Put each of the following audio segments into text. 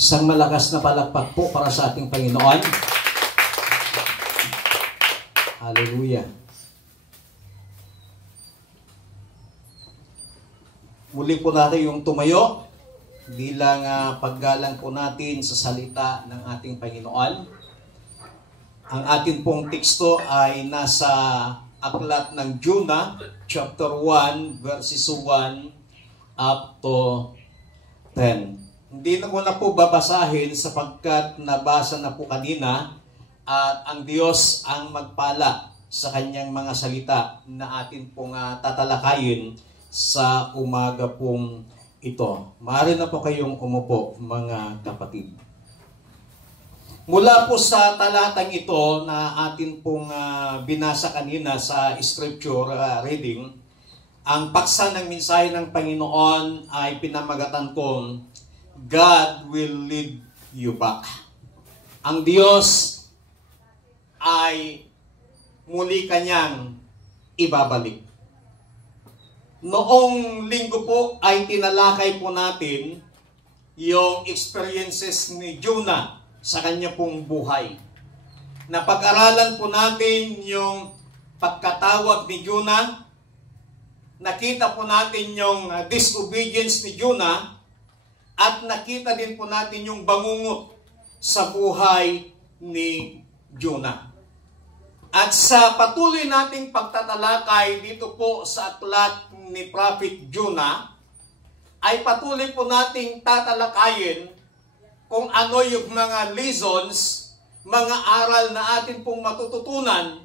Isang malakas na palakpak po para sa ating Panginoon. Hallelujah. Muli po natin yung tumayo bilang paggalang po natin sa salita ng ating Panginoon. Ang atin pong teksto ay nasa aklat ng Jonah, chapter 1, verses 1 up to 10. Hindi na ko na po babasahin sapagkat nabasa na po kanina at ang Diyos ang magpala sa kanyang mga salita na atin pong tatalakayin sa umaga pong ito. Maaari na po kayong umupo, mga kapatid. Mula po sa talatang ito na atin pong binasa kanina sa scripture reading, ang paksa ng mensahe ng Panginoon ay pinamagatan kong God will lead you back. Ang Diyos ay muli kanyang ibabalik. Noong linggo po ay tinalakay po natin yung experiences ni Jonah sa kanya pong buhay. Napag-aralan po natin yung pagkatawag ni Jonah. Nakita po natin yung disobedience ni Jonah. At nakita din po natin yung bangungot sa buhay ni Jonah. At sa patuloy nating pagtatalakay dito po sa aklat ni Prophet Jonah, ay patuloy po nating tatalakayin kung ano yung mga lessons, mga aral na atin pong matututunan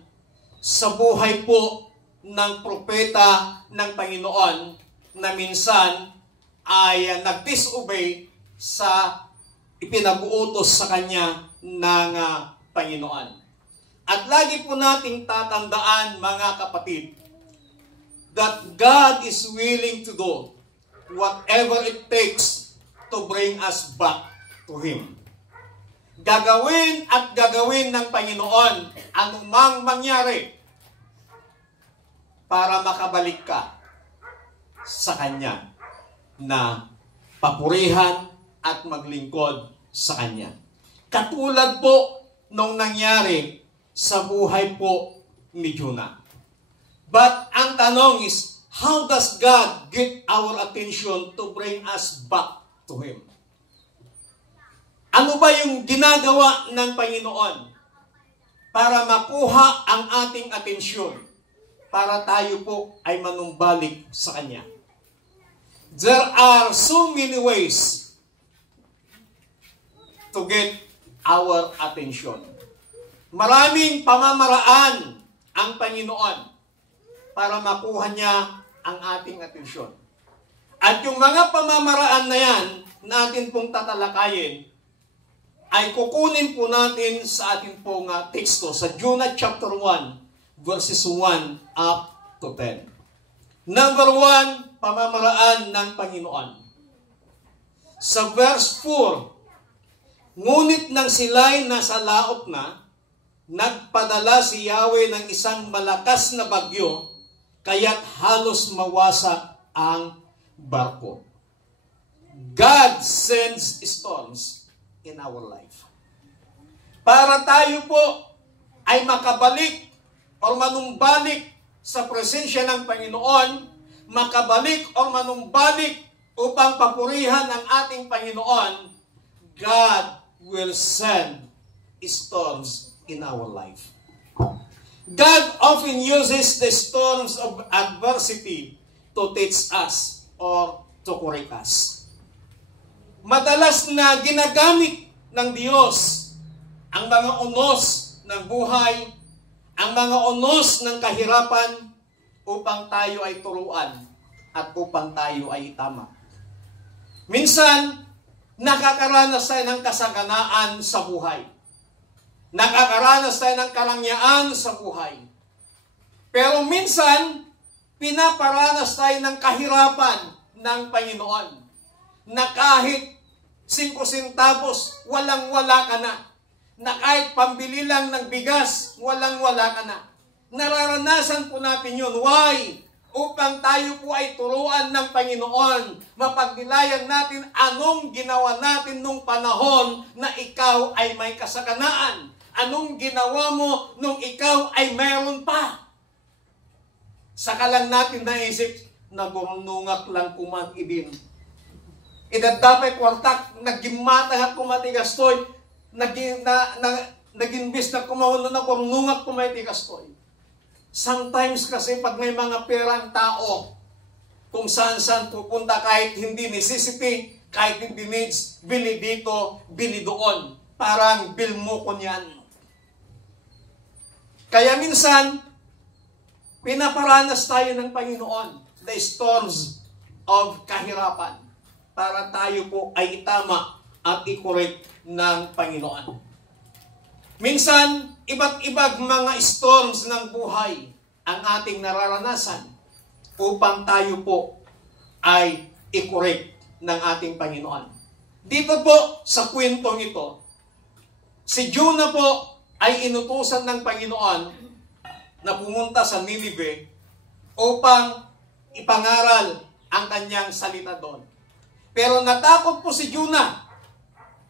sa buhay po ng propeta ng Panginoon na minsan ay nag-disobey sa ipinag-uutos sa kanya ng Panginoon. At lagi po nating tatandaan, mga kapatid, that God is willing to do whatever it takes to bring us back to Him. Gagawin at gagawin ng Panginoon anumang mangyari para makabalik ka sa Kanya na papurihan at maglingkod sa Kanya. Katulad po nung nangyari sa buhay po ni Jonah. But ang tanong is, how does God get our attention to bring us back to Him? Ano ba yung ginagawa ng Panginoon para makuha ang ating atensyon para tayo po ay manumbalik sa Kanya? There are so many ways to get our attention. Maraming pamamaraan ang Panginoon para makuha niya ang ating atensyon. At yung mga pamamaraan na yan natin pong tatalakayin ay kukunin po natin sa ating pong teksto sa Jonah chapter 1 verses 1 up to 10. Number 1, pamamaraan ng Panginoon. Sa verse 4, ngunit nang sila'y nasa laot na, nagpadala si Yahweh ng isang malakas na bagyo, kaya't halos mawasak ang barko. God sends storms in our life. Para tayo po ay makabalik o manumbalik sa presensya ng Panginoon, makabalik o manumbalik upang papurihan ang ating Panginoon, God will send storms in our life. God often uses the storms of adversity to teach us or to correct us. Madalas na ginagamit ng Diyos ang mga unos ng buhay, ang mga unos ng kahirapan upang tayo ay turuan at upang tayo ay tama. Minsan, nakakaranas tayo ng kasaganaan sa buhay. Nakakaranas tayo ng karangyaan sa buhay. Pero minsan, pinaparanas tayo ng kahirapan ng Panginoon. Na kahit 5 centavos, walang-wala ka na. Na kahit pambili lang ng bigas, walang-wala ka na. Nararanasan po natin yun. Why? upang tayo po ay turuan ng Panginoon. Mapagnilayan natin anong ginawa natin nung panahon na ikaw ay may kasaganaan. Anong ginawa mo nung ikaw ay mayroon pa. Saka lang natin naisip, nagurnungak lang kuman idin. Idadapay kwartak, nagimata nga kumatigastoy, naginbis na kumawalo na kurnungak kumatigastoy. Sometimes kasi pag may mga perang tao, kung saan-saan pupunta kahit hindi necessity, kahit hindi needs, bili dito, bili doon. Parang bill mo ko niyan. Kaya minsan, pinaparanas tayo ng Panginoon, the storms of kahirapan, para tayo po ay itama at i-correct ng Panginoon. Minsan, iba't ibang mga storms ng buhay ang ating nararanasan upang tayo po ay i-correct ng ating Panginoon. Dito po sa kwentong ito, si Jonah po ay inutusan ng Panginoon na pumunta sa Nineveh upang ipangaral ang kanyang salita doon. Pero natakot po si Jonah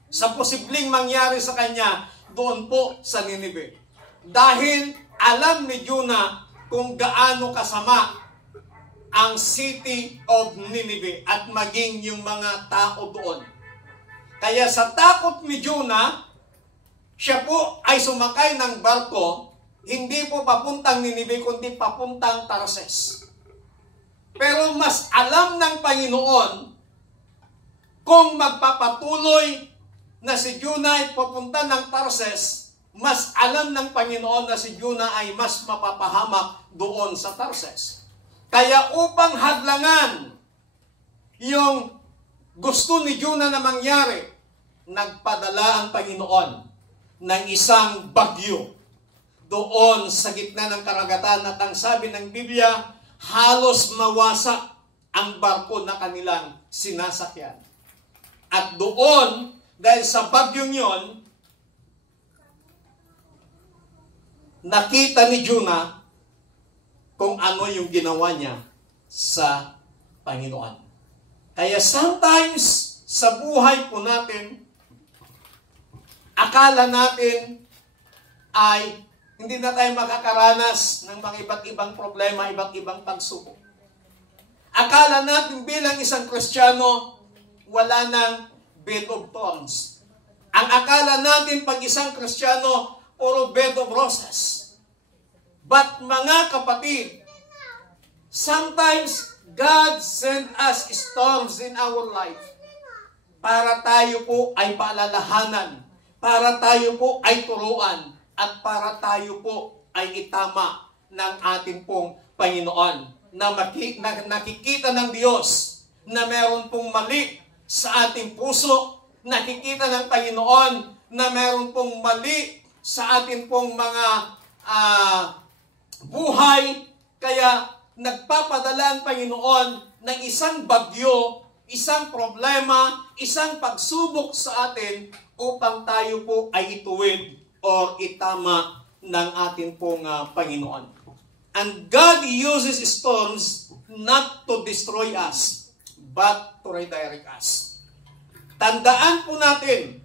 sa posibleng mangyari sa kanya doon po sa Nineveh. Dahil alam ni Jonah kung gaano kasama ang city of Nineveh at maging yung mga tao doon. Kaya sa takot ni Jonah, siya po ay sumakay ng barko, hindi po papuntang Nineveh, kundi papuntang Tarses. Pero mas alam ng Panginoon kung magpapatuloy na si Jonah ay papunta ng Tarses, mas alam ng Panginoon na si Jonah ay mas mapapahamak doon sa Tarses. Kaya upang hadlangan yung gusto ni Jonah na mangyari, nagpadala ang Panginoon ng isang bagyo doon sa gitna ng karagatan at ang sabi ng Biblia, halos mawasak ang barko na kanilang sinasakyan. At doon, dahil sa bagyong yon, nakita ni Jonah kung ano yung ginawa niya sa Panginoon. Kaya sometimes sa buhay po natin, akala natin ay hindi na tayo makakaranas ng mga iba't ibang problema, iba't ibang pagsubok. Akala natin bilang isang Kristiyano, wala nang bed of thorns. Ang akala natin pag isang Kristiyano, puro bed of roses. But mga kapatid, sometimes God send us storms in our life para tayo po ay paalalahanan, para tayo po ay turuan, at para tayo po ay itama ng ating pong Panginoon na nakikita ng Diyos na meron pong mali sa ating puso, nakikita ng Panginoon na meron pong mali sa ating pong mga buhay, kaya nagpapadala ang Panginoon ng isang bagyo, isang problema, isang pagsubok sa atin upang tayo po ay ituwid o itama ng ating pong Panginoon. And God uses storms not to destroy us, but to redirect us. Tandaan po natin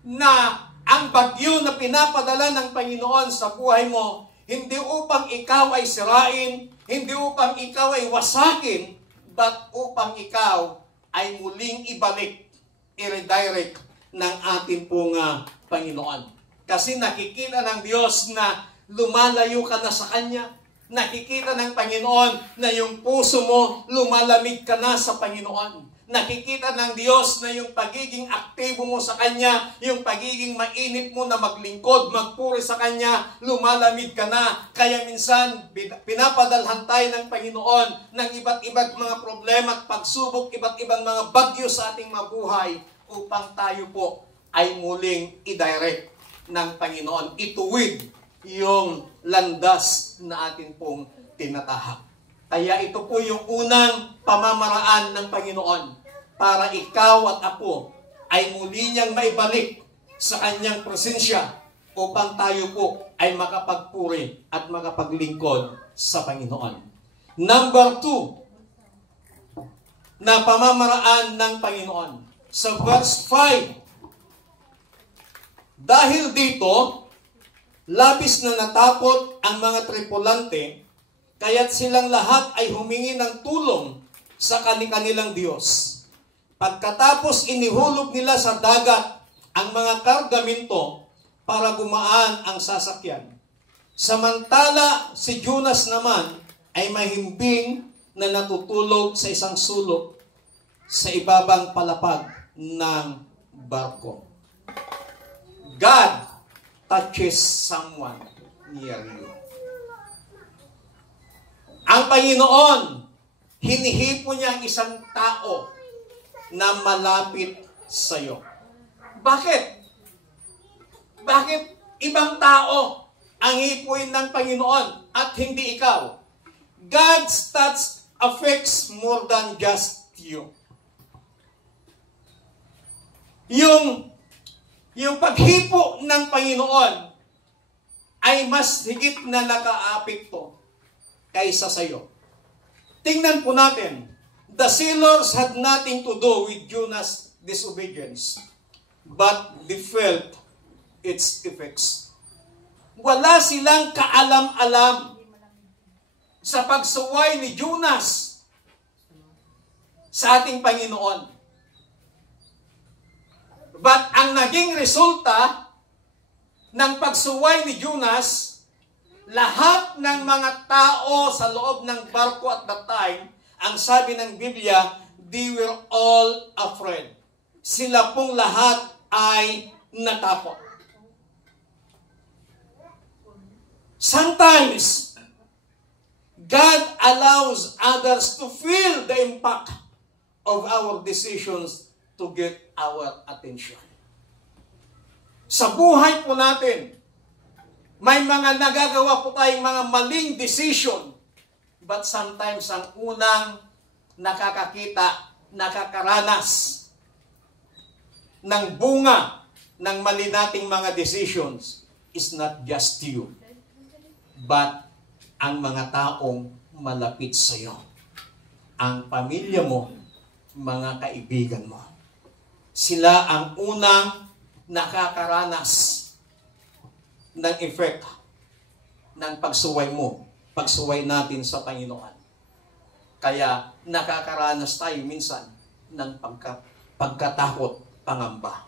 na ang bagyo na pinapadala ng Panginoon sa buhay mo, hindi upang ikaw ay sirain, hindi upang ikaw ay wasakin, but upang ikaw ay muling ibalik, i-redirect ng ating pong Panginoon. Kasi nakikita ng Diyos na lumalayo ka na sa Kanya. Nakikita ng Panginoon na yung puso mo, lumalamig ka na sa Panginoon. Nakikita ng Diyos na yung pagiging aktibo mo sa Kanya, yung pagiging mainit mo na maglingkod, magpuri sa Kanya, lumalamig ka na. Kaya minsan, pinapadalhan tayo ng Panginoon ng iba't ibang mga problema at pagsubok, iba't ibang mga bagyo sa ating mabuhay upang tayo po ay muling i-direct ng Panginoon, ituwid yung landas na atin pong tinatahak. Kaya ito po yung unang pamamaraan ng Panginoon para ikaw at ako ay muli niyang maibalik sa kanyang presensya upang tayo po ay makapagpuri at makapaglingkod sa Panginoon. Number 2, na pamamaraan ng Panginoon. Sa verse 5, dahil dito, labis na natakot ang mga tripulante, kaya't silang lahat ay humingi ng tulong sa kanilang Diyos. Pagkatapos inihulog nila sa dagat ang mga kargamento para gumaan ang sasakyan. Samantala, si Jonas naman ay mahimbing na natutulog sa isang sulok sa ibabang palapag ng barko. God touches someone near you. Ang Panginoon, hinihipo niya ang isang tao na malapit sa iyo. Bakit? Bakit ibang tao ang hipuin ng Panginoon at hindi ikaw? God's touch affects more than just you. Yung paghipo ng Panginoon ay mas higit na nakaapekto kaysa sa iyo. Tingnan po natin, the sailors had nothing to do with Jonah's disobedience, but they felt its effects. Wala silang kaalam-alam sa pagsuway ni Jonas sa ating Panginoon. But ang naging resulta ng pagsuway ni Jonas, lahat ng mga tao sa loob ng barko at that time, ang sabi ng Biblia, they were all afraid. Sila pong lahat ay natakot. Sometimes, God allows others to feel the impact of our decisions to get our attention. Sa buhay po natin, may mga nagagawa po tayong mga maling decision, but sometimes ang unang nakakakita, nakakaranas ng bunga ng mali nating mga decisions is not just you, but ang mga taong malapit sa iyo. Ang pamilya mo, mga kaibigan mo. Sila ang unang nakakaranas ng effect ng pagsuway mo, pagsuway natin sa Panginoon. Kaya nakakaranas tayo minsan ng pagkatakot, pangamba.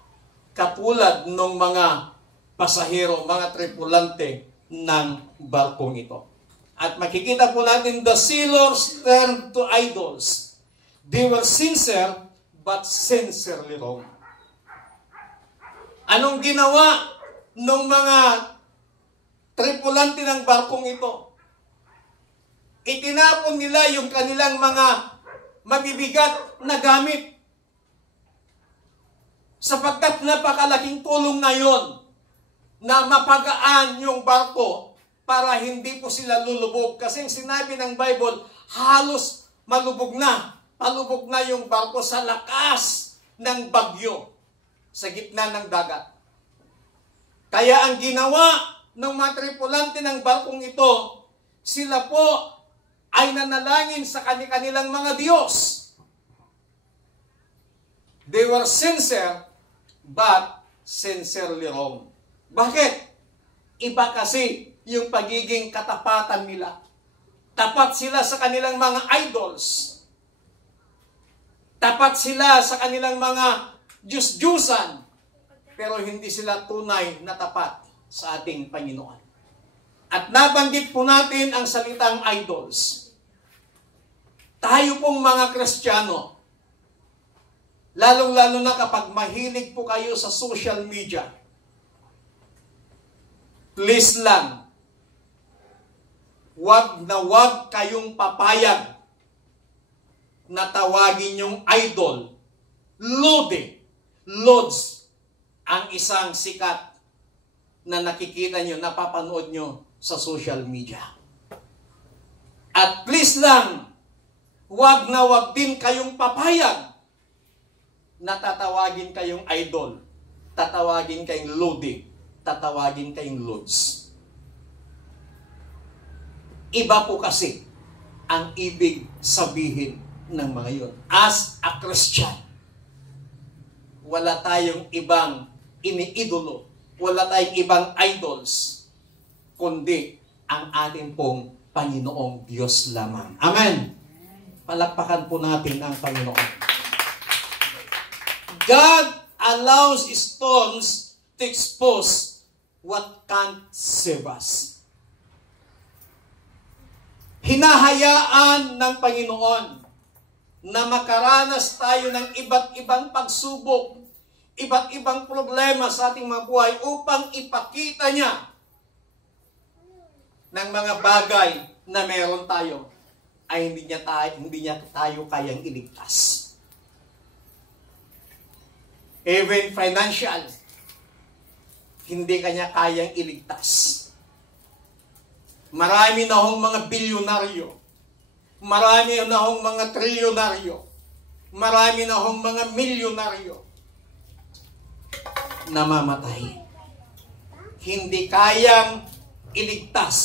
Katulad ng mga pasahero, mga tripulante ng barkong ito. At makikita po natin, the sailors turned to idols. They were sincere, but sincerely wrong. Anong ginawa ng mga tripulante ng barkong ito? Itinapon nila yung kanilang mga mabibigat na gamit. Sapagkat napakalaking tulong na yon na mapagaan yung barko para hindi po sila lulubog. Kasi sinabi ng Bible, halos malubog na. Palubog na yung barko sa lakas ng bagyo sa gitna ng dagat. Kaya ang ginawa ng mga tripulante ng barkong ito, sila po ay nanalangin sa kanilang mga Diyos. They were sincere, but sincerely wrong. Bakit? Iba kasi yung pagiging katapatan nila. Tapat sila sa kanilang mga idols. Tapat sila sa kanilang mga Diyos-Diyusan, pero hindi sila tunay na tapat sa ating Panginoon. At nabanggit po natin ang salitang idols. Tayo pong mga Kristiyano, lalong-lalo na kapag mahilig po kayo sa social media, please lang, wag na wag kayong papayag na tawagin yung idol, Lods, ang isang sikat na nakikita nyo, napapanood nyo sa social media. At please lang, wag na wag din kayong papayag na tatawagin kayong idol, tatawagin kayong Lodi, tatawagin kayong Lods. Iba po kasi ang ibig sabihin ng mga yun. As a Christian, wala tayong ibang iniidolo, wala tayong ibang idols, kundi ang ating pong Panginoong Diyos lamang. Amen! Palakpakan po natin ang Panginoon. God allows storms to expose what can't save us. Hinahayaan ng Panginoon na makaranas tayo ng iba't ibang pagsubok, iba't ibang problema sa ating mga buhay upang ipakita niya ng mga bagay na meron tayo ay hindi niya tayo kayang iligtas. Even financial, hindi kanya kayang iligtas. Marami na hong mga bilyonaryo. Marami na hong mga trilyonaryo. Marami na hong mga milyonaryo. Namamatay. Hindi kayang iligtas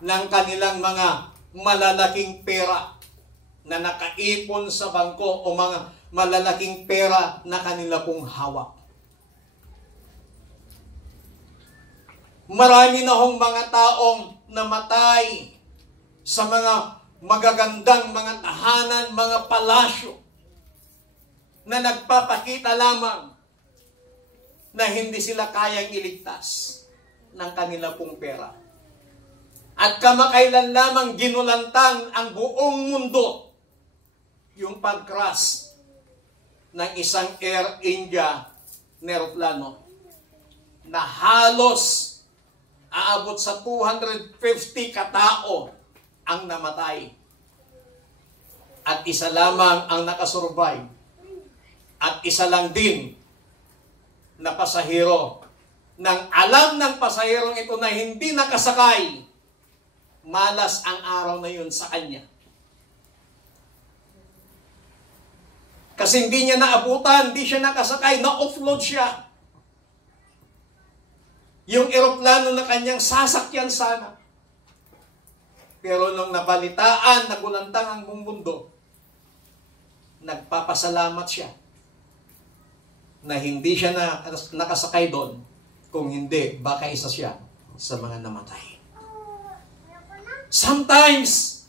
ng kanilang mga malalaking pera na nakaipon sa bangko o mga malalaking pera na kanila pong hawak. Marami na hong mga taong namatay sa mga magagandang mga tahanan, mga palasyo na nagpapakita lamang na hindi sila kayang iligtas ng kanila pong pera. At kamakailan lamang ginulantang ang buong mundo yung pag-crash ng isang Air India na eroplano na halos aabot sa 250 katao ang namatay. At isa lamang ang nakasurvive. At isa lang din na pasahero. Nang alam ng pasahero ito na hindi nakasakay, malas ang araw na yun sa kanya. Kasi hindi niya naabutan, hindi siya nakasakay, na-offload siya. Yung eroplano na kanyang sasakyan sana. Pero nung nabalitaan, nagulantang ang buong mundo, nagpapasalamat siya na hindi siya nakasakay doon. Kung hindi, baka isa siya sa mga namatay. Sometimes,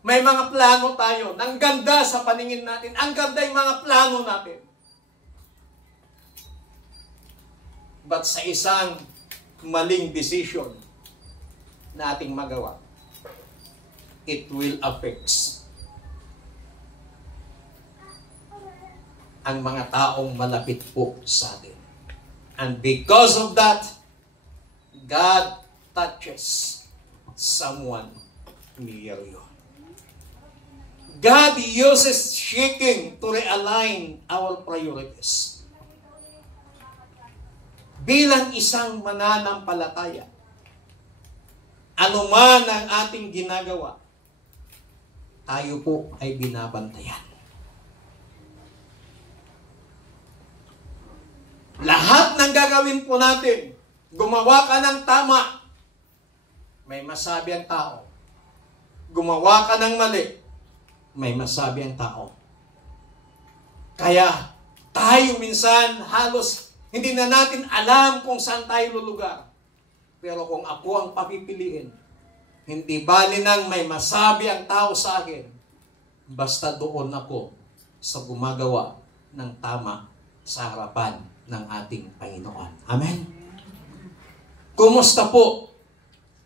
may mga plano tayo. Ang ganda sa paningin natin. Ang ganda yung mga plano natin. But sa isang maling decision na ating magawa, it will affect ang mga taong malapit po sa atin. And because of that, God touches someone near you. God uses shaking to realign our priorities. Bilang isang mananampalataya, anuman ang ating ginagawa, tayo po ay binabantayan. Lahat ng gagawin po natin, gumawa ka ng tama, may masabi ang tao. Gumawa ka ng mali, may masabi ang tao. Kaya tayo minsan halos hindi na natin alam kung saan tayo lulugar. Pero kung ako ang papipiliin, hindi bali nang may masabi ang tao sa akin, basta doon ako sa gumagawa ng tama sa harapan ng ating Panginoon. Amen? Kumusta po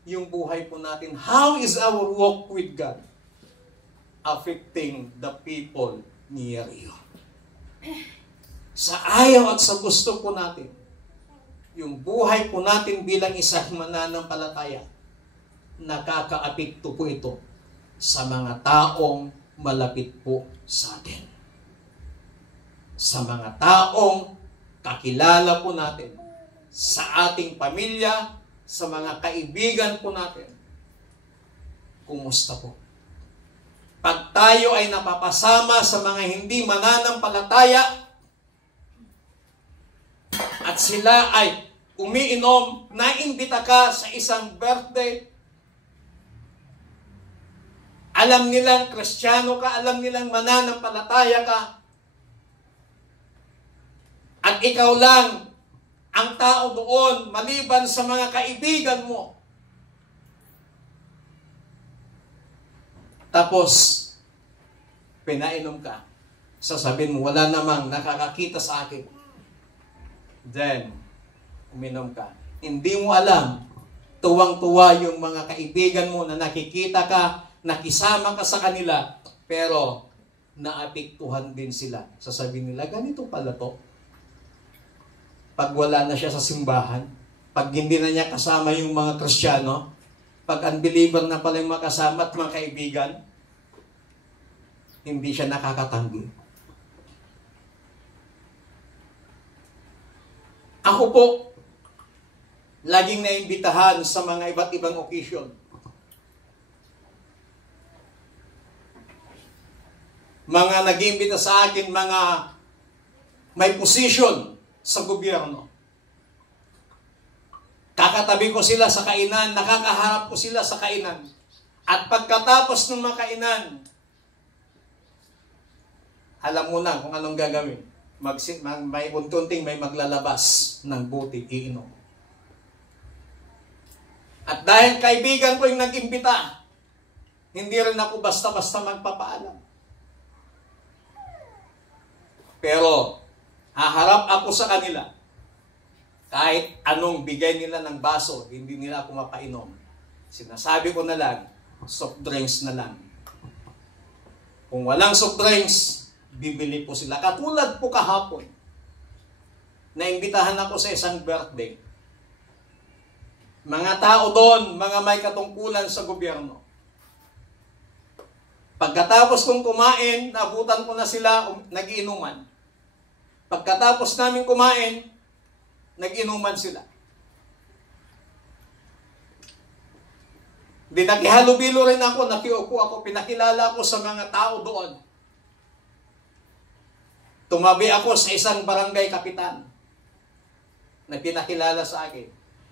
yung buhay po natin? How is our walk with God affecting the people near you? Sa ayaw at sa gusto po natin, yung buhay po natin bilang isang mananampalataya, nakakaapekto po ito sa mga taong malapit po sa atin. Sa mga taong kakilala po natin, sa ating pamilya, sa mga kaibigan po natin. Kumusta po? Pag tayo ay napapasama sa mga hindi mananampalataya, at sila ay umiinom, naimbita ka sa isang birthday, Alam nilang Kristiyano ka, alam nilang mananampalataya ka. At ikaw lang ang tao doon, maliban sa mga kaibigan mo. Tapos, pinainom ka. Sasabihin mo, wala namang nakakakita sa akin. Then, uminom ka. Hindi mo alam, tuwang-tuwa yung mga kaibigan mo na nakikita ka, nakisama ka sa kanila, pero naapektuhan din sila. Sasabihin nila, ganito pala to. Pag wala na siya sa simbahan, pag hindi na niya kasama yung mga Kristiyano, pag unbeliever na pala yung makasama at mga kaibigan, hindi siya nakakatanggi. Ako po, laging naimbitahan sa mga iba't ibang occasion. Mga nag-iimbita sa akin, mga may position sa gobyerno. Kakatabi ko sila sa kainan, nakakaharap ko sila sa kainan. At pagkatapos ng makainan, alam mo na kung anong gagawin. May unti-unting may maglalabas ng buti, iinom. At dahil kaibigan ko yung nag-imbita, hindi rin ako basta-basta magpapaalam. Pero, haharap ako sa kanila. Kahit anong bigay nila ng baso, hindi nila ako mapainom. Sinasabi ko na lang, soft drinks na lang. Kung walang soft drinks, bibili po sila. Katulad po kahapon, naimbitahan ako sa isang birthday. Mga tao doon, mga may katungkulan sa gobyerno. Pagkatapos kong kumain, naabutan ko na sila, nagiinuman. Pagkatapos namin kumain, nag-inuman sila. Di nakihalubilo rin ako, nakiupo ako, pinakilala ko sa mga tao doon. Tumabi ako sa isang barangay kapitan na pinakilala sa akin.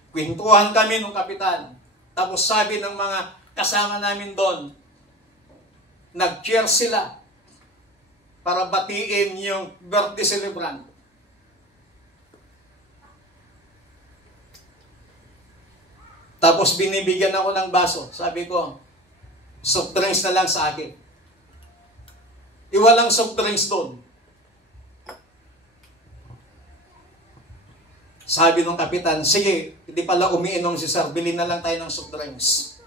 Kwentuhan kami ng kapitan. Tapos sabi ng mga kasama namin doon, nag-cheer sila para batiin yung birthday celebrant. Tapos binibigyan ako ng baso. Sabi ko, soft drinks na lang sa akin. Iwalang soft drinks doon. Sabi ng kapitan, sige, hindi pala umiinom si sir, bilhin na lang tayo ng soft drinks.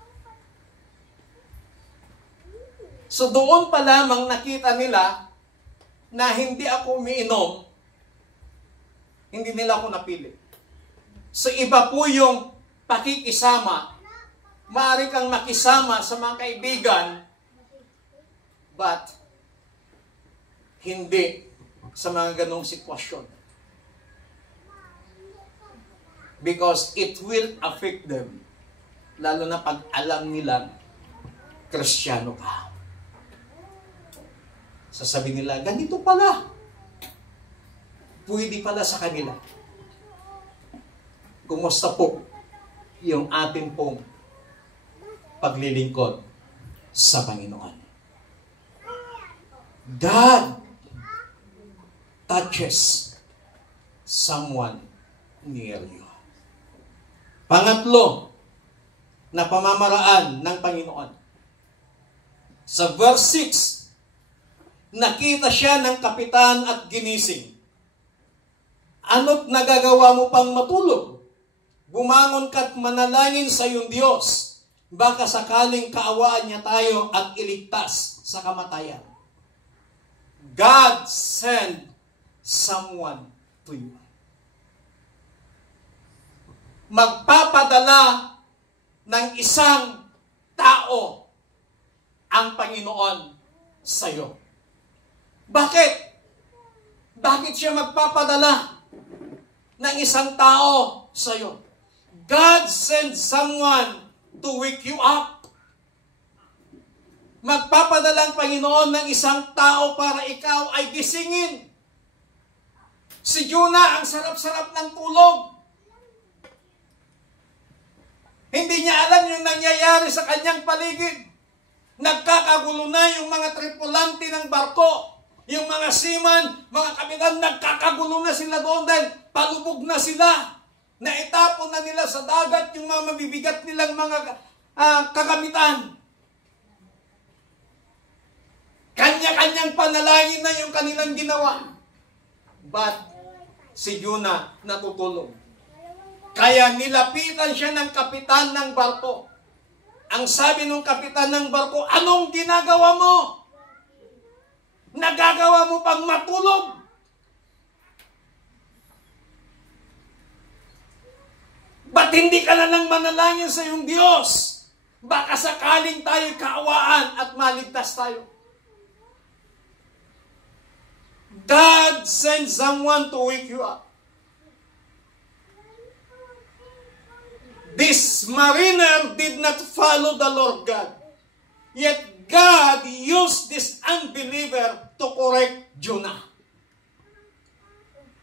So doon pa lamang nakita nila na hindi ako umiinom, hindi nila ako napili. So iba po yung pakikisama. Maaari kang makisama sa mga kaibigan, but hindi sa mga ganong sitwasyon. Because it will affect them. Lalo na pag alam nilang Kristiyano ka. Sasabihin nila, ganito pala. Pwede pala sa kanila. Kumusta po yung atin pong paglilingkod sa Panginoon? God touches someone near you. Pangatlo na pamamaraan ng Panginoon. Sa verse 6, nakita siya ng kapitan at ginising. Ano't nagagawa mo pang matulog? Bumangon ka't manalangin sa iyong Diyos. Baka sakaling kaawaan niya tayo at iligtas sa kamatayan. God send someone to you. Magpapadala ng isang tao ang Panginoon sa iyo. Bakit? Bakit siya magpapadala ng isang tao sa iyo? God sends someone to wake you up. Magpapadala ang Panginoon ng isang tao para ikaw ay gisingin. Si Jonah, ang sarap-sarap ng tulog. Hindi niya alam yung nangyayari sa kanyang paligid. Nagkakagulo na yung mga tripulante ng barko. Yung mga seaman, mga kapitan, nagkakagulo na sila doon dahil palubog na sila. Naitapon na nila sa dagat yung mga mabibigat nilang mga kagamitan. Kanya-kanyang panalangin na yung kanilang ginawa. But si Jonah natutulog. Kaya nilapitan siya ng kapitan ng barko. Ang sabi ng kapitan ng barko, anong ginagawa mo? Nagagawa mo pang matulog? Ba't hindi ka na lang manalangin sa iyong Diyos? Baka sakaling tayo kaawaan at maligtas tayo. God sends someone to wake you up. This mariner did not follow the Lord God. Yet God used this unbeliever to correct Jonah.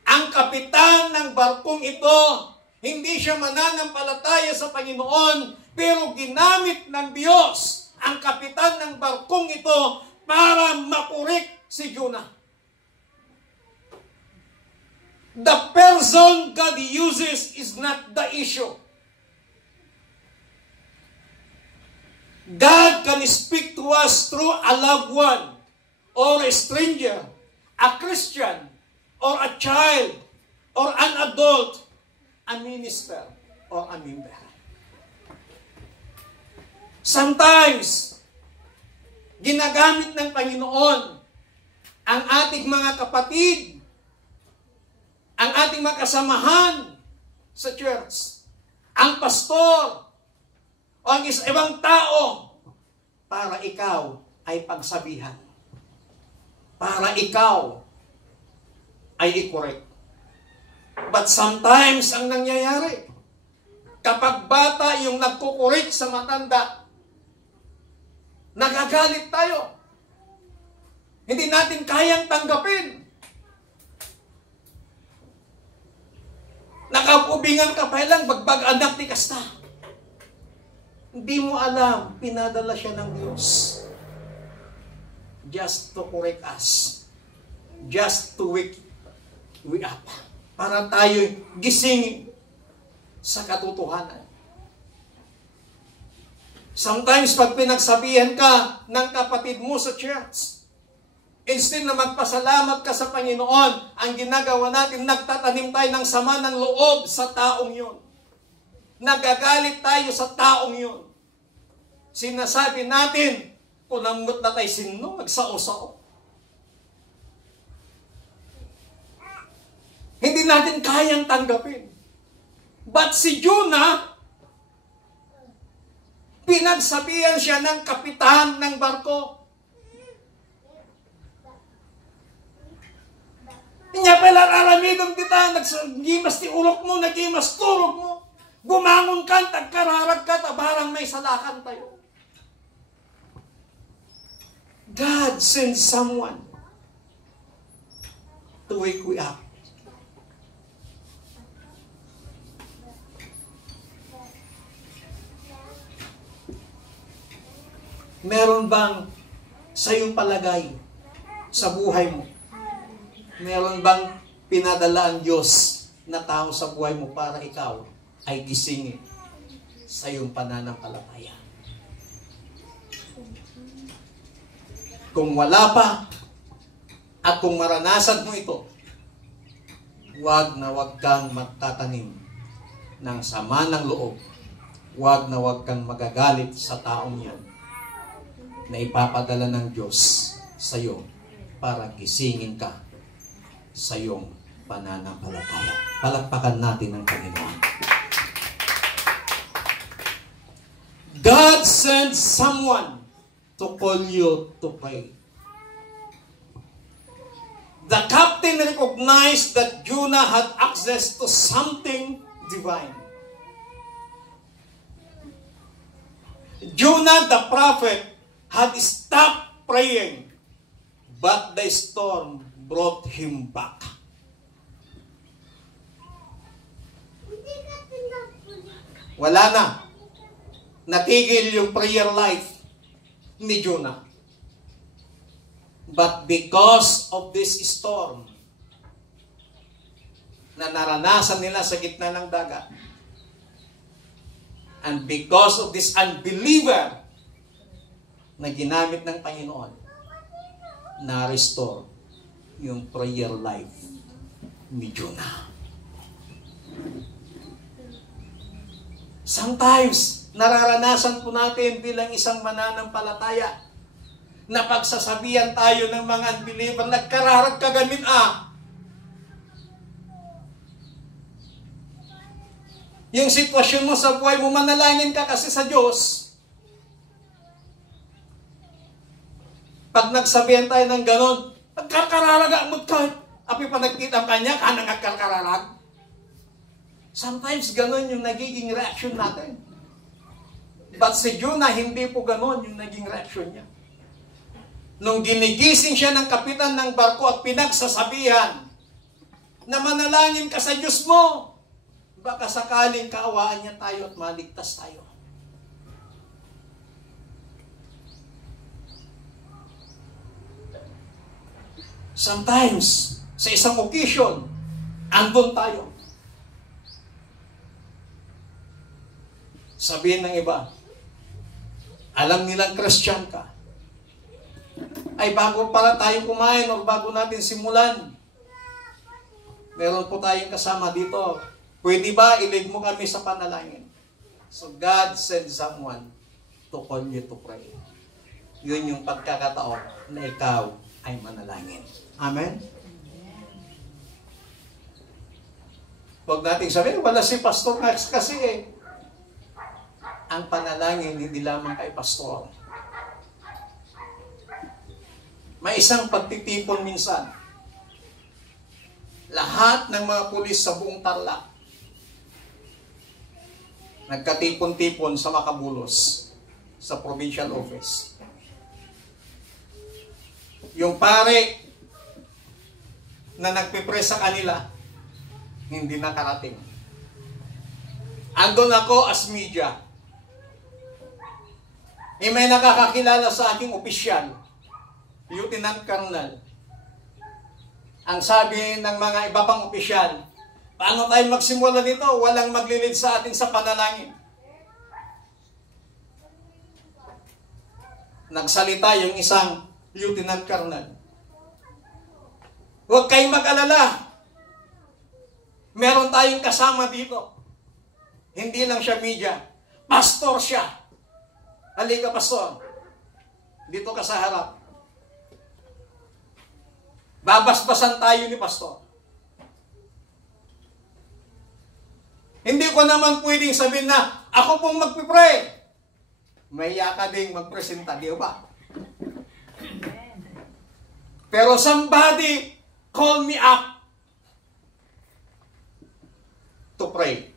Ang kapitan ng barkong ito, hindi siya mananampalataya sa Panginoon, pero ginamit ng Diyos ang kapitan ng barkong ito para makorek si Jonah. The person God uses is not the issue. God can speak to us through a loved one, or a stranger, a Christian, or a child, or an adult, a minister, or a member. Sometimes, ginagamit ng Panginoon ang ating mga kapatid, ang ating mga kasamahan sa church, ang pastor, o ang ibang tao, para ikaw ay pagsabihan. Para ikaw ay i-correct. But sometimes, ang nangyayari, kapag bata yung nagkukorek sa matanda, nagagalit tayo. Hindi natin kayang tanggapin. Nakapubingan ka pa lang, bagbag anak ni kasta. Hindi mo alam, pinadala siya ng Diyos. Just to correct us. Just to wake we up. Para tayo gising sa katotohanan. Sometimes, pag pinagsabihan ka ng kapatid mo sa church, instead na magpasalamat ka sa Panginoon, ang ginagawa natin, nagtatanim tayo ng sama ng loob sa taong yun. Nagagalit tayo sa taong yun. Sinasabi natin, kunamot na tayo sino, nagsao-sao. Hindi natin kayang tanggapin. But si Jonah, pinagsabihan siya ng kapitan ng barko. Inya pala aramidong kita, naggimas ti ulok mo, naggimas turog mo. Bumangon ka, tagkararag ka, tabarang may salakan tayo. God sends someone to wake we up. Meron bang sa iyong palagay sa buhay mo? Meron bang pinadala ang Diyos na tao sa buhay mo para ikaw ay gisingin sa iyong pananampalataya? Kung wala pa at kung maranasan mo ito, huwag na huwag kang magtatanim ng sama ng loob. Huwag na huwag kang magagalit sa taong yan na ipapadala ng Diyos sa iyo para gisingin ka sa iyong pananampalataya. Palakpakan natin ang Panginoon. God sent someone to call you to pray. The captain recognized that Jonah had access to something divine. Jonah the prophet had stopped praying, but the storm brought him back. Wala na. Natigil yung prayer life. ni Jonah. But because of this storm na naranasan nila sa gitna ng dagat, and because of this unbeliever na ginamit ng Panginoon, na-restore yung prayer life ni Jonah. Sometimes, nararanasan po natin bilang isang mananampalataya na pagsasabihan tayo ng mga unbeliever, nagkararag ka gamin Yung sitwasyon mo sa buhay mo, manalangin ka kasi sa Diyos. Pag nagsabihan tayo ng ganon, nagkakararag mo kahit api pa nagkita kanya, ka nang nagkakararag. Sometimes ganon yung nagiging reaction natin. But si Jonah, hindi po ganon yung naging reaction niya. Nung ginigising siya ng kapitan ng barko at pinagsasabihan na manalangin ka sa Diyos mo, baka sakaling kaawaan niya tayo at maligtas tayo. Sometimes, sa isang occasion, andun tayo. Sabihin ng iba, alam nilang Christian ka. Ay, bago pala tayo kumain o bago natin simulan, meron po tayong kasama dito. Pwede ba ilig mo kami sa panalangin? So God sent someone to call you to pray. Yun yung pagkakataon na ikaw ay manalangin. Amen? Huwag nating sabihin, wala si Pastor Max kasi ang panalangin hindi lamang kay Pastor. May isang pagtitipon minsan. Lahat ng mga pulis sa buong Tarlac nagkatipon-tipon sa Makabulos sa provincial office. Yung pare na nagpipre sa kanila, hindi nakarating. Andun ako as media. May nakakakilala sa aking opisyal, Lieutenant Colonel. Ang sabi ng mga iba pang opisyal, paano tayo magsimula nito? Walang maglilid sa atin sa panalangin. Nagsalita yung isang Lieutenant Colonel. Huwag kayong mag-alala. Meron tayong kasama dito. Hindi lang siya media. Pastor siya. Halika, Pastor. Dito ka sa harap. Babasbasan tayo ni Pastor. Hindi ko naman pwedeng sabihin na ako pong magpipray. Mahiya ka ding magpresenta, di ba? Pero somebody call me up to pray.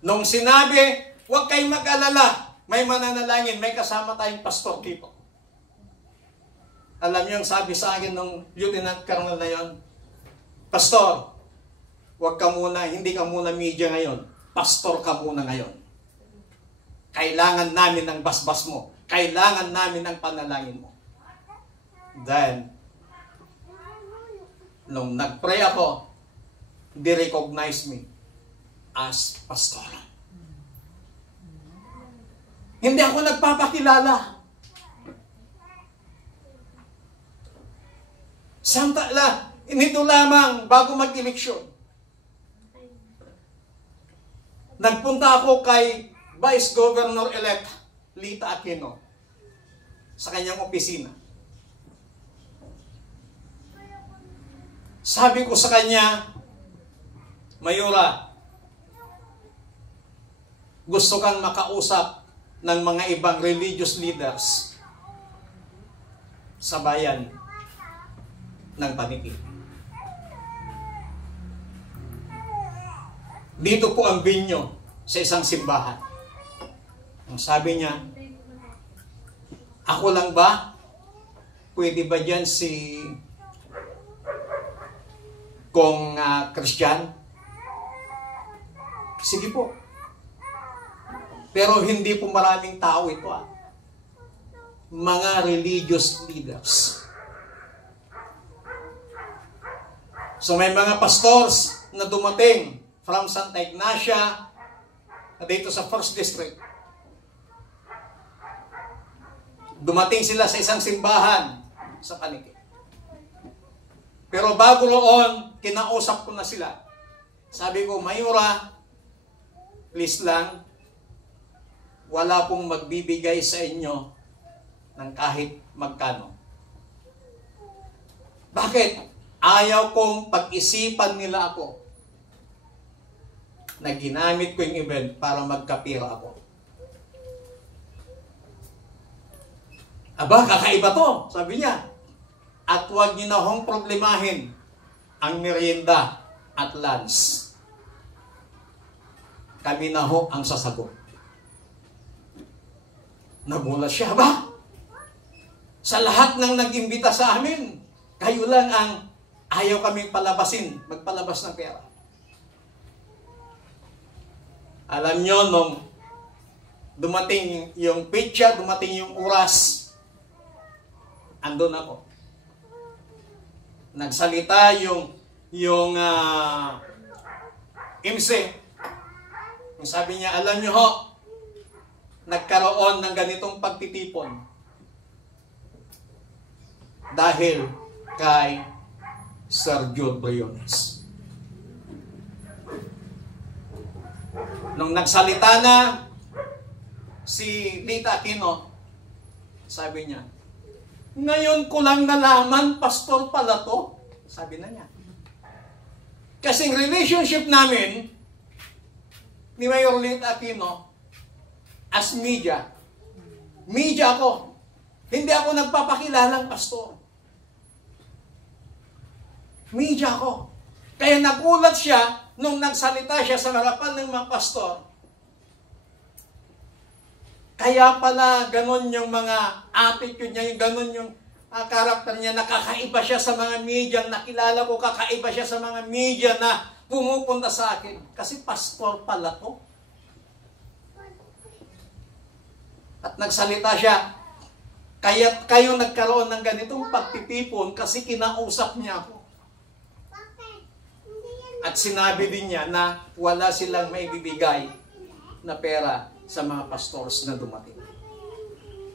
Nung sinabi, huwag kayong mag-alala, may mananalangin, may kasama tayong pastor dito. Alam niyo ang sabi sa akin ng Lieutenant Colonel na yon, Pastor, huwag ka muna, hindi ka muna media ngayon. Pastor ka muna ngayon. Kailangan namin ng basbas mo. Kailangan namin ng panalangin mo. Then, nung nag-pray ako, they recognize me as pastor. Hindi ako nagpapakilala. Samtala, nito lamang bago mag-eleksyon. Nagpunta ako kay Vice Governor-elect Lita Aquino sa kanyang opisina. Sabi ko sa kanya, Mayora, gusto kang makausap ng mga ibang religious leaders sa bayan ng Panipi. Dito po ang binyo sa isang simbahan. Ang sabi niya, ako lang ba? Pwede ba dyan si kung Christian? Sige po. Pero hindi po maraming tao ito. mga religious leaders. So may mga pastors na dumating from Santa Ignacia dito sa 1st District. Dumating sila sa isang simbahan sa Paniki. Pero bago roon, kinausap ko na sila. Sabi ko, Mayora, please lang, wala pong magbibigay sa inyo ng kahit magkano. Bakit? Ayaw kong pag-isipan nila ako na ginamit ko yung event para magkapira ako. Aba, kakaiba to, sabi niya. At huwag niyo na hong problemahin ang merienda at lunch. Kami na ho ang sasagot. Nagulat siya, ba? Sa lahat ng nag-imbita sa amin, kayo lang ang ayaw kaming palabasin, magpalabas ng pera. Alam nyo, nung dumating yung pitya, dumating yung oras, andun ako. Nagsalita yung MC. Sabi niya, alam nyo ho, nagkaroon ng ganitong pagtitipon dahil kay Sir Jude Briones. Nung nagsalita na si Lita Aquino, sabi niya, ngayon ko lang nalaman, pastor pala to. Sabi na niya. Kasing relationship namin ni Mayor Lita Aquino as media ako. Hindi ako nagpapakilalang pastor. Media ako. Kaya nagulat siya nung nagsalita siya sa harapan ng mga pastor. Kaya pala ganon yung mga attitude niya, ganon yung karakter niya, nakakaiba siya sa mga media, nakilala ko, kakaiba siya sa mga media na pumupunta sa akin. Kasi pastor pala to. At nagsalita siya, kaya kayo nagkaroon ng ganitong pagtitipon kasi kinausap niya ako. At sinabi din niya na wala silang maibibigay na pera sa mga pastors na dumating.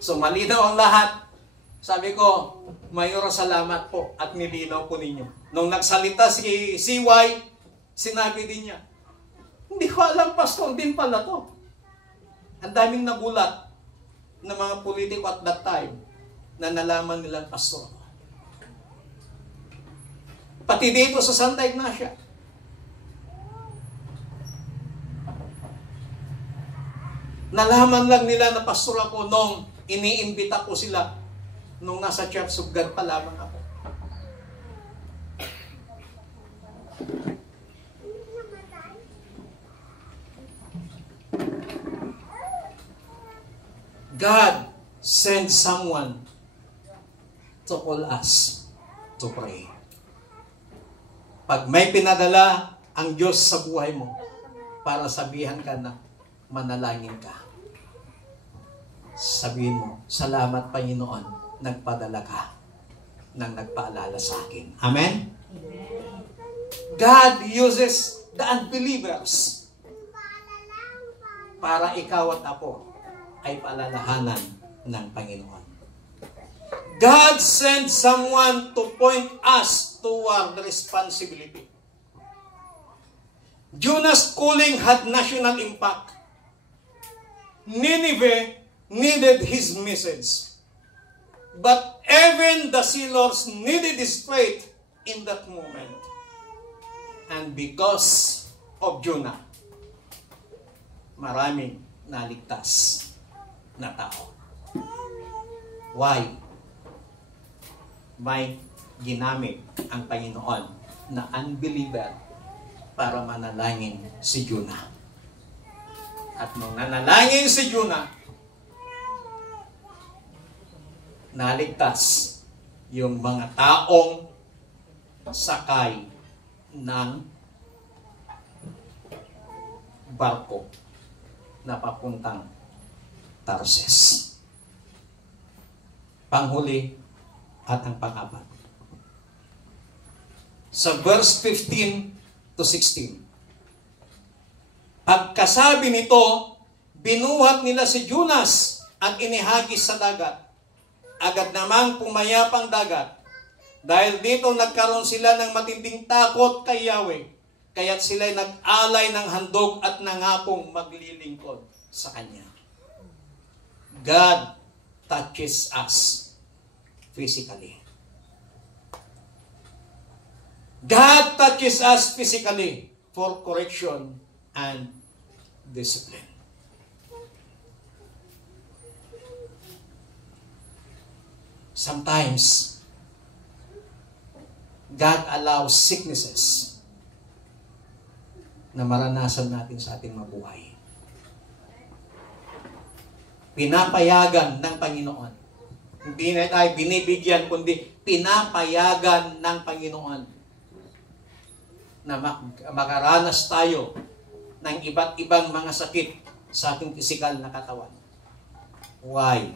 So malinaw ang lahat. Sabi ko, Mayor, salamat po at nilinaw po ninyo. Nung nagsalita si CY, sinabi din niya, hindi ko alam, pastor din pala to. Ang daming nagulat ng mga politiko at that time na nalaman nilang pastor. Pati dito sa Santa Ignacia. Nalaman lang nila na pastor ako nung iniimbita ko sila nung nasa Church of God pa lamang ako. God sent someone to call us to pray. Pag may pinadala ang Diyos sa buhay mo para sabihan ka na manalangin ka, sabihin mo, salamat Panginoon, nagpadala ka nang nagpaalala sa akin. Amen? God uses the unbelievers para ikaw at ako ay paalalahanan ng Panginoon. God sent someone to point us toward the responsibility. Jonah's calling had national impact. Nineveh needed his message. But even the sailors needed his faith in that moment. And because of Jonah, maraming naligtas na tao. Why? May ginamit ang Panginoon na unbeliever para manalangin si Jonah. At nung nanalangin si Jonah, naligtas yung mga taong sakay ng barko na papuntang Tarses. Panghuli at ang pang-apat. Sa verse 15 to 16. Pagkasabi nito, binuhat nila si Jonas at inihagis sa dagat. Agad namang pumayapang dagat. Dahil dito nagkaroon sila ng matinding takot kay Yahweh. Kaya't sila'y nag-alay ng handog at nangakong maglilingkod sa Kanya. God touches us physically. God touches us physically for correction and discipline. Sometimes, God allows sicknesses na maranasan natin sa ating mabuhay. Pinapayagan ng Panginoon. Hindi na tayo binibigyan, kundi pinapayagan ng Panginoon na makaranas tayo ng iba't ibang mga sakit sa ating pisikal na katawan. Why?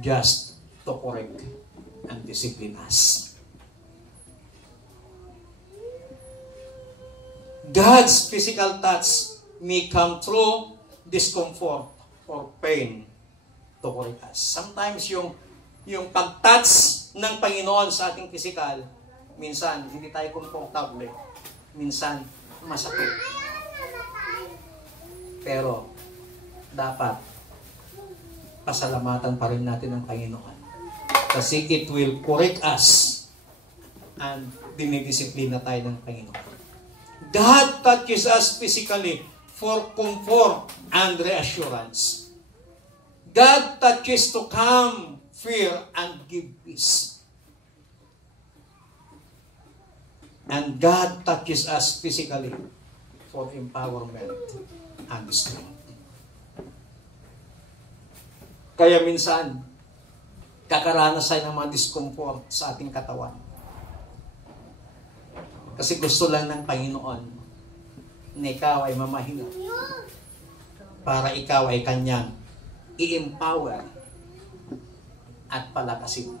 Just to correct and discipline us. God's physical touch may come through discomfort or pain to correct us. Sometimes yung pag-touch ng Panginoon sa ating physical, minsan hindi tayo komportable, minsan masakit. Pero dapat pasalamatan pa rin natin ang Panginoon. Kasi it will correct us and dinidisiplina tayo ng Panginoon. God touches us physically for comfort and reassurance. God touches to calm fear and give peace. And God touches us physically for empowerment and strength. Kaya minsan, kakaranas tayo ng mga discomfort sa ating katawan. Kasi gusto lang ng Panginoon na ikaw ay mamahina para ikaw ay Kanyang i-empower at palakasin.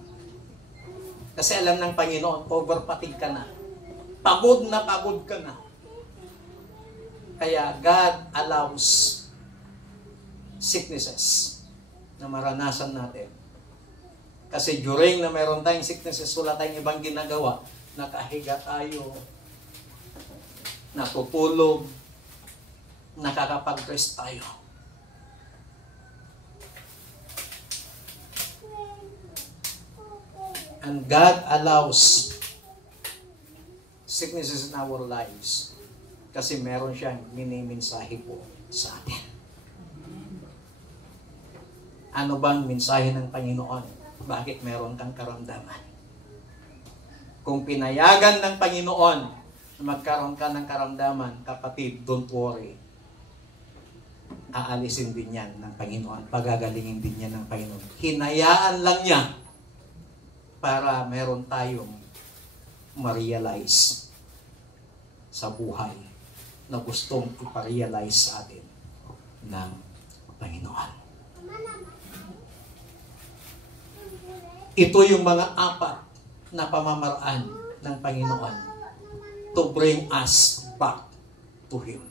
Kasi alam ng Panginoon, overfatigue ka na. Pagod ka na. Kaya God allows sicknesses na maranasan natin. Kasi during na meron tayong sicknesses, wala tayong ibang ginagawa. Nakahiga tayo, natutulog, nakakapag-rest tayo. And God allows sicknesses in our lives kasi meron siyang minimensahe po sa atin. Ano bang mensahe ng Panginoon? Bakit meron kang karamdaman? Kung pinayagan ng Panginoon na magkaroon ka ng karamdaman, kapatid, don't worry. Aalisin din yan ng Panginoon. Pagagalingin din yan ng Panginoon. Hinayaan lang niya para meron tayong ma-realize sa buhay na gustong iparealize sa atin ng Panginoon. Ito yung mga apat na pamamaraan ng Panginoon to bring us back to Him.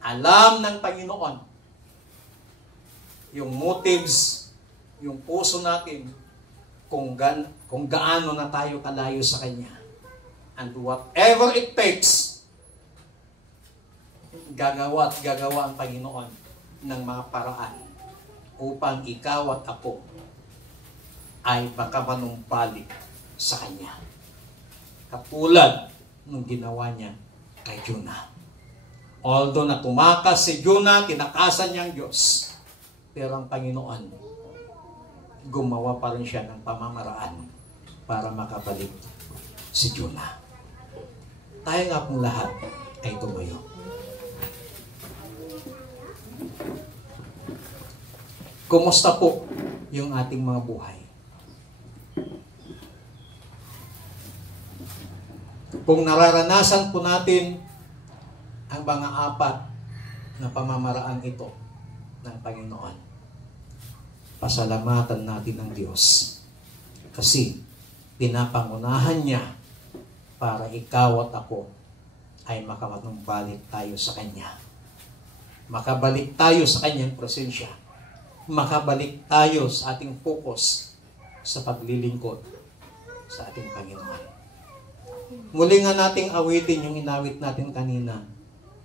Alam ng Panginoon yung motives, yung puso natin, kung gaano na tayo kalayo sa Kanya. And whatever it takes, gagawa ang Panginoon ng mga paraan upang ikaw at ako ay baka manumbalik sa Kanya. Katulad nung ginawa niya kay Jonah. Although na tumakas si Jonah, tinakasan niya ang Diyos. Pero ang Panginoon, gumawa pa rin siya ng pamamaraan para makabalik si Jonah. Tayo nga pong lahat ay tumayo. Kumusta po yung ating mga buhay? Kung nararanasan po natin ang mga apat na pamamaraan ito ng Panginoon, pasalamatan natin ng Diyos. Kasi pinapangunahan niya para ikaw at ako ay makapanumbalik tayo sa Kanya. Makabalik tayo sa Kanyang presensya. Makabalik tayo sa ating focus sa paglilingkod sa ating Panginoon. Muli nga nating awitin yung inawit natin kanina,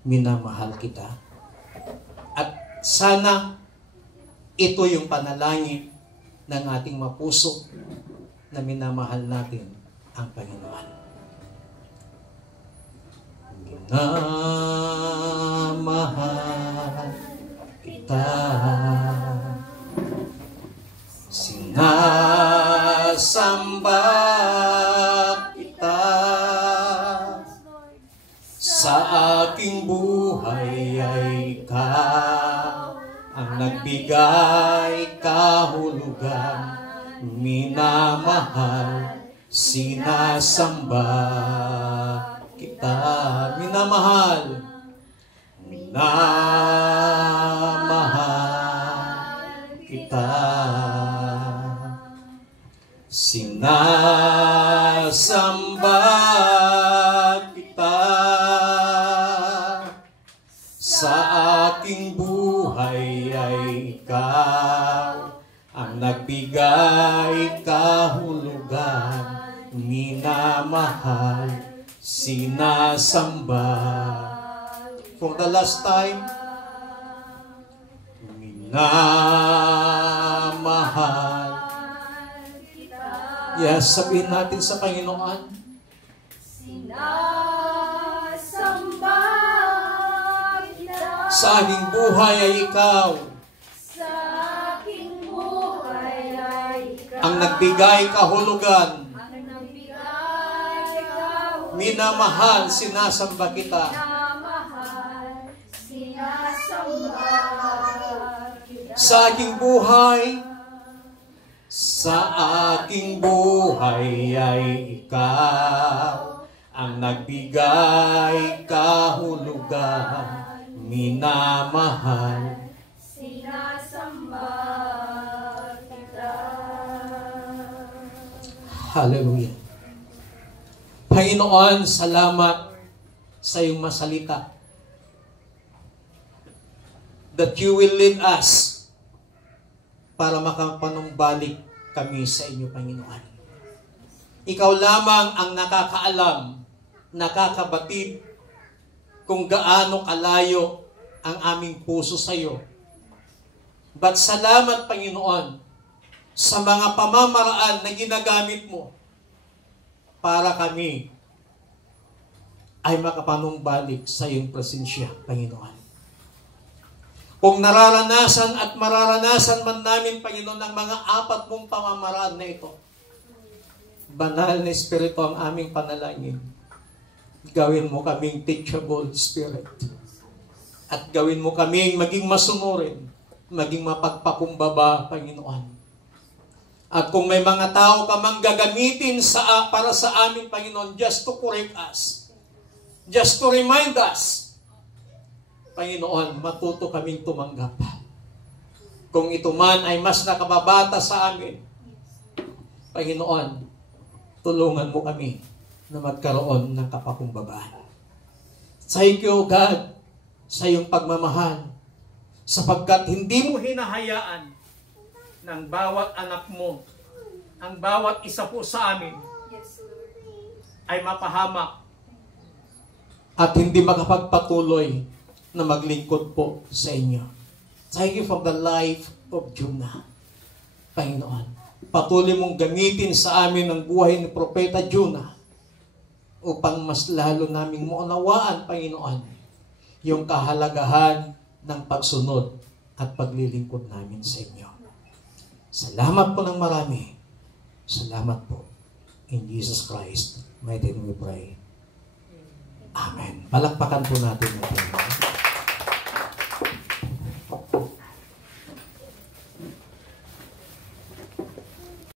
minamahal kita. At sana ito yung panalangin ng ating mapuso na minamahal natin ang Panginoon. Minamahal kita, sinasamba kita, sa aking buhay ay ikaw ang nagbigay kahulugan, minamahal, sinasamba kita, minamahal, minamahal kita, sinasamba kita, sa aking buhay ay ikaw ang nagbigay kahulugan, minamahal, sinasamba. For the last time, minamahal. Yes, sabihin natin sa Panginoon. Sinasamba kita. Sa aking buhay ay ikaw. Sa aking buhay ay ikaw. Ang nagbigay kahulugan. Minamahal, sinasamba kita. Minamahal, sinasamba kita. Sa aking buhay, sa aking buhay ay ikaw ang nagbigay kahulugan, minamahal, sinasamba kita. Hallelujah. Panginoon, salamat sa iyong masalita that you will lead us para makapanumbalik kami sa inyo, Panginoon. Ikaw lamang ang nakakaalam, nakakabatid kung gaano kalayo ang aming puso sa iyo. But salamat, Panginoon, sa mga pamamaraan na ginagamit mo para kami ay makapanumbalik sa iyong presensya, Panginoon. Kung nararanasan at mararanasan man namin, Panginoon, ang mga apat mong pamamaraan na ito, banal na Espiritu ang aming panalangin. Gawin mo kaming teachable spirit. At gawin mo kaming maging masunurin, maging mapagpakumbaba, Panginoon. At kung may mga tao ka mang gagamitin para sa amin, Panginoon, just to correct us, just to remind us, Panginoon, matuto kaming tumanggap. Kung ito man ay mas nakababata sa amin, Panginoon, tulungan mo kami na magkaroon ng kapakumbabaan. Thank you, God, sa iyong pagmamahal, sapagkat hindi mo hinahayaan ng bawat anak mo, ang bawat isa po sa amin, ay mapahamak at hindi makapagpatuloy na maglingkod po sa inyo. Thank you for the life of Jonah. Panginoon, patuloy mong gamitin sa amin ang buhay ni Propeta Jonah upang mas lalo naming maunawaan, Panginoon, yung kahalagahan ng pagsunod at paglilingkod namin sa inyo. Salamat po ng marami. Salamat po. In Jesus Christ, mighty name we pray. Amen. Palakpakan po natin ang Panginoon.